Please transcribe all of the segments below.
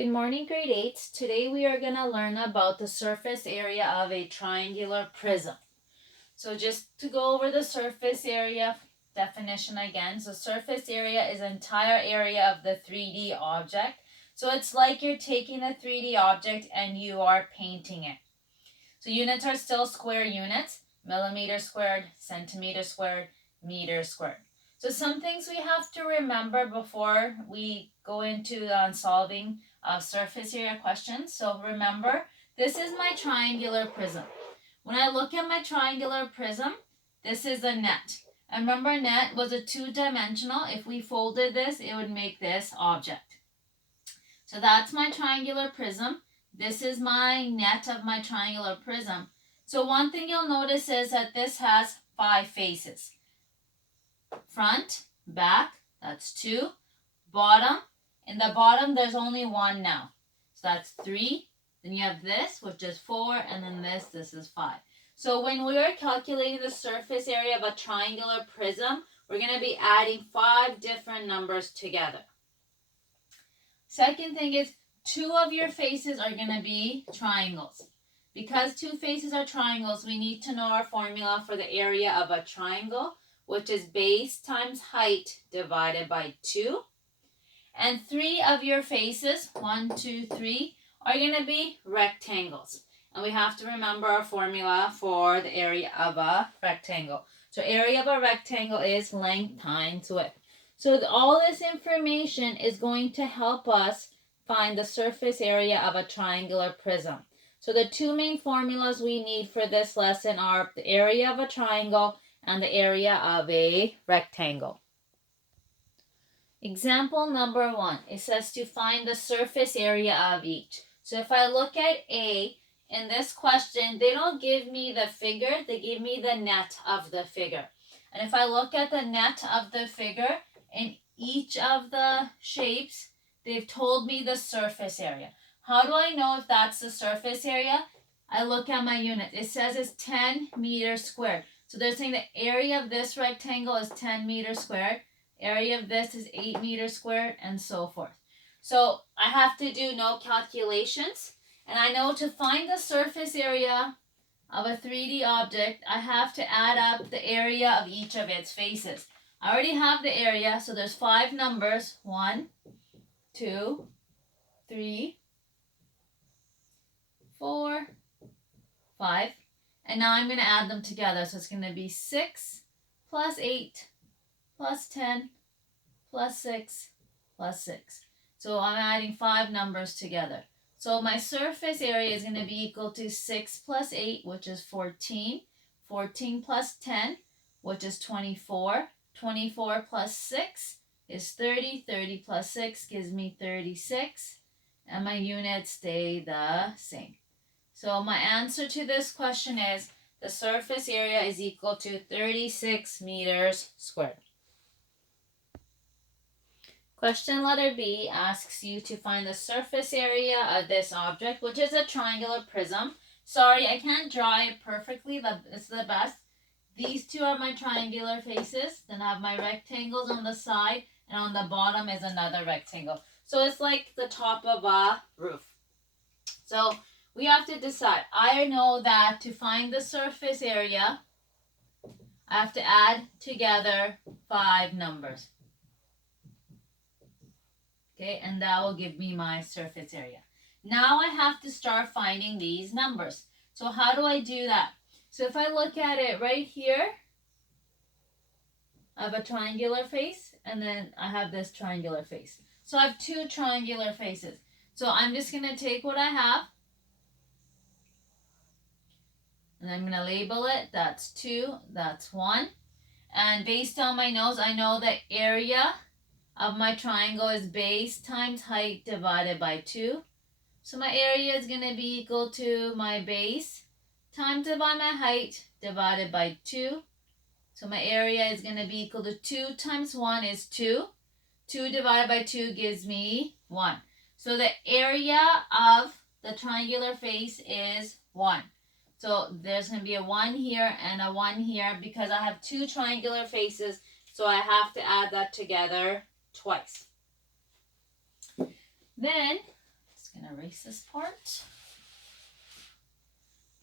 Good morning, grade 8. Today we are going to learn about the surface area of a triangular prism. So just to go over the surface area definition again. So surface area is entire area of the 3D object. So it's like you're taking a 3D object and you are painting it. So units are still square units, millimeter squared, centimeter squared, meter squared. So some things we have to remember before we go into solving surface area questions. So remember, this is my triangular prism. When I look at my triangular prism, this is a net. And remember, net was a two-dimensional. If we folded this, it would make this object. So that's my triangular prism. This is my net of my triangular prism. So one thing you'll notice is that this has 5 faces. Front, back, that's 2. Bottom, in the bottom there's only 1 now. So that's 3. Then you have this, which is 4, and then this is 5. So when we're calculating the surface area of a triangular prism, we're going to be adding 5 different numbers together. Second thing is 2 of your faces are going to be triangles. Because 2 faces are triangles, we need to know our formula for the area of a triangle, which is base times height divided by 2. And 3 of your faces, 1, 2, 3, are going to be rectangles. And we have to remember our formula for the area of a rectangle. So area of a rectangle is length times width. So all this information is going to help us find the surface area of a triangular prism. So the 2 main formulas we need for this lesson are the area of a triangle and the area of a rectangle. Example number 1, it says to find the surface area of each. So if I look at A, in this question, they don't give me the figure, they give me the net of the figure. And if I look at the net of the figure, in each of the shapes, they've told me the surface area. How do I know if that's the surface area? I look at my unit. It says it's 10 meters squared. So they're saying the area of this rectangle is 10 meters squared. Area of this is 8 meters squared, and so forth. So I have to do no calculations. And I know to find the surface area of a 3D object, I have to add up the area of each of its faces. I already have the area, so there's 5 numbers. 1, 2, 3, 4, 5. And now I'm going to add them together. So it's going to be 6 plus 8 plus 10 plus 6 plus 6. So I'm adding 5 numbers together. So my surface area is going to be equal to 6 plus 8, which is 14. 14 plus 10, which is 24. 24 plus 6 is 30. 30 plus 6 gives me 36. And my units stay the same. So my answer to this question is the surface area is equal to 36 meters squared. Question letter B asks you to find the surface area of this object, which is a triangular prism. Sorry, I can't draw it perfectly. It's the best. These 2 are my triangular faces. Then I have my rectangles on the side, and on the bottom is another rectangle. So it's like the top of a roof. So we have to decide. I know that to find the surface area, I have to add together 5 numbers. Okay, and that will give me my surface area. Now I have to start finding these numbers. So how do I do that? So if I look at it right here, I have a triangular face, and then I have this triangular face. So I have 2 triangular faces. So I'm just going to take what I have, and I'm going to label it. That's 2, that's 1. And based on my nose, I know the area of my triangle is base times height divided by 2. So my area is going to be equal to my base times by my height divided by 2. So my area is going to be equal to 2 times 1 is 2. 2 divided by 2 gives me 1. So the area of the triangular face is 1. So there's going to be a 1 here and a 1 here because I have 2 triangular faces. So I have to add that together twice. Then just going to erase this part.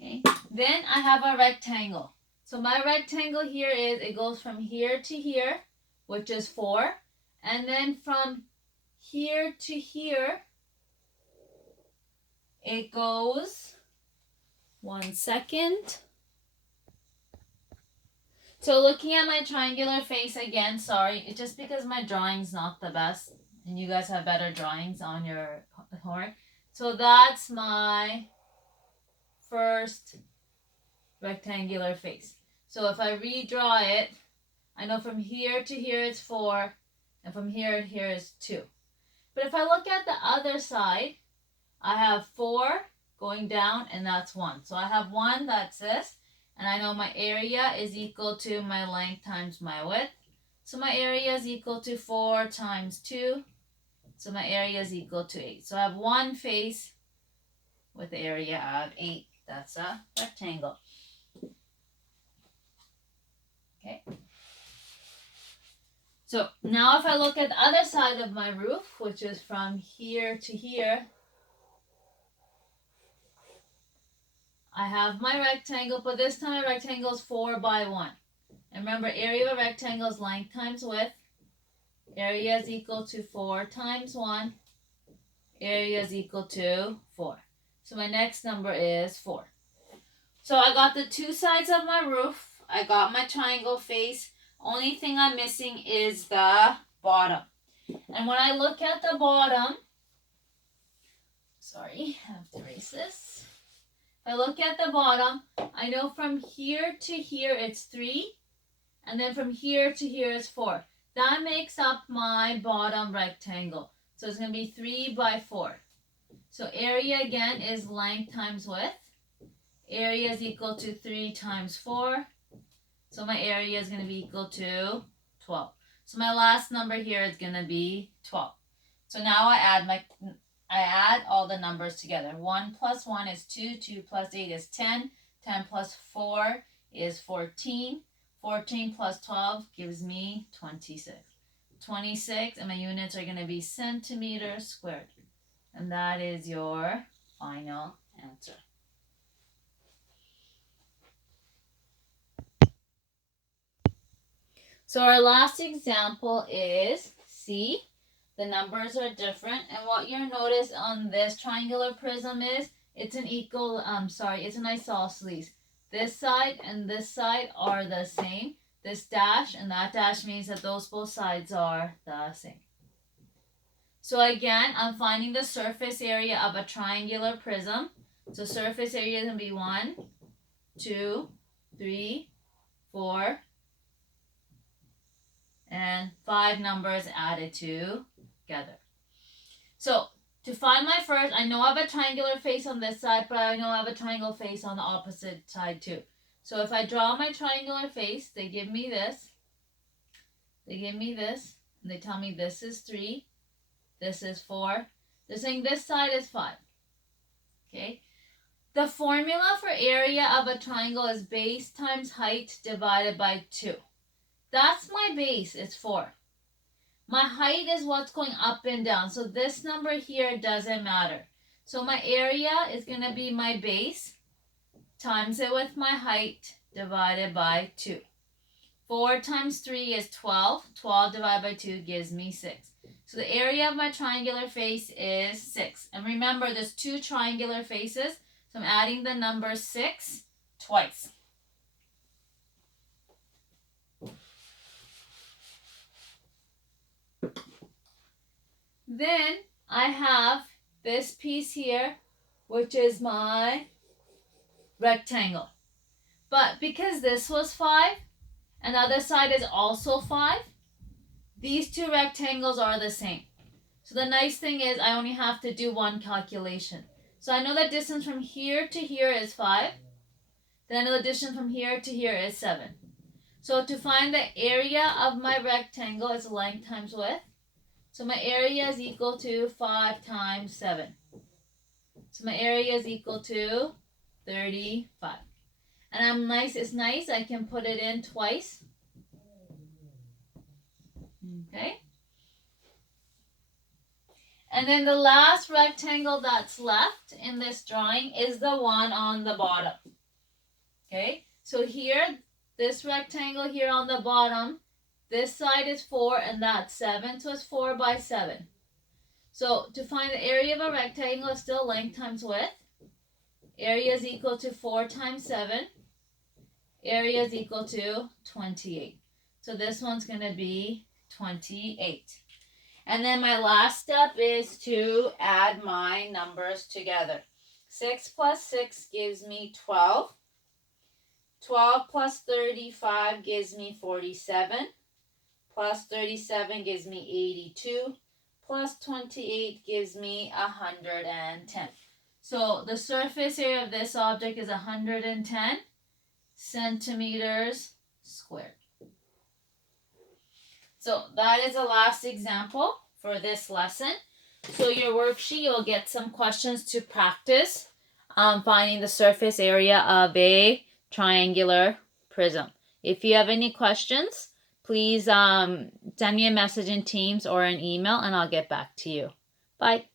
Okay, then I have a rectangle. So my rectangle here is, it goes from here to here, which is 4. And then from here to here, it goes, 1 second. So looking at my triangular face again, sorry, it's just because my drawing's not the best and you guys have better drawings on your homework. So that's my first rectangular face. So if I redraw it, I know from here to here it's 4 and from here to here is 2. But if I look at the other side, I have 4 going down and that's 1. So I have 1, that's this. And I know my area is equal to my length times my width. So my area is equal to 4 times 2. So my area is equal to 8. So I have one face with the area of 8. That's a rectangle. Okay. So now if I look at the other side of my roof, which is from here to here, I have my rectangle, but this time my rectangle is 4 by 1. And remember, area of a rectangle is length times width. Area is equal to 4 times 1. Area is equal to 4. So my next number is 4. So I got the two sides of my roof. I got my triangle face. Only thing I'm missing is the bottom. And when I look at the bottom, sorry, I have to erase this. If I look at the bottom, I know from here to here it's 3. And then from here to here is 4. That makes up my bottom rectangle. So it's going to be 3 by 4. So area again is length times width. Area is equal to 3 times 4. So my area is going to be equal to 12. So my last number here is going to be 12. So now I add all the numbers together. 1 plus 1 is 2. 2 plus 8 is 10. 10 plus 4 is 14. 14 plus 12 gives me 26. 26, and my units are going to be centimeters squared. And that is your final answer. So our last example is C. The numbers are different, and what you'll notice on this triangular prism is it's an it's an isosceles. This side and this side are the same. This dash and that dash means that those both sides are the same. So again, I'm finding the surface area of a triangular prism. So surface area is going to be 1, 2, 3, 4, and 5 numbers added together. So to find my first, I know I have a triangular face on this side, but I know I have a triangle face on the opposite side too. So if I draw my triangular face, they give me this. They give me this, and they tell me this is 3, this is 4. They're saying this side is 5. Okay. The formula for area of a triangle is base times height divided by 2. That's my base, it's 4. My height is what's going up and down. So this number here doesn't matter. So my area is going to be my base times it with my height divided by 2. 4 times 3 is 12. 12 divided by 2 gives me 6. So the area of my triangular face is 6. And remember, there's 2 triangular faces. So I'm adding the number 6 twice. Then I have this piece here, which is my rectangle. But because this was 5 and the other side is also 5, these two rectangles are the same. So the nice thing is I only have to do one calculation. So I know the distance from here to here is 5. Then I know the distance from here to here is 7. So to find the area of my rectangle is length times width. So my area is equal to 5 times 7. So my area is equal to 35. And it's nice, I can put it in twice. Okay. And then the last rectangle that's left in this drawing is the one on the bottom. Okay, so here, this rectangle here on the bottom, this side is 4 and that's 7, so it's 4 by 7. So to find the area of a rectangle is still length times width. Area is equal to 4 times 7. Area is equal to 28. So this one's going to be 28. And then my last step is to add my numbers together. 6 plus 6 gives me 12. 12 plus 35 gives me 47. Plus 37 gives me 82. Plus 28 gives me 110. So the surface area of this object is 110 centimeters squared. So that is the last example for this lesson. So your worksheet, you'll get some questions to practice finding the surface area of a triangular prism. If you have any questions, please send me a message in Teams or an email and I'll get back to you. Bye.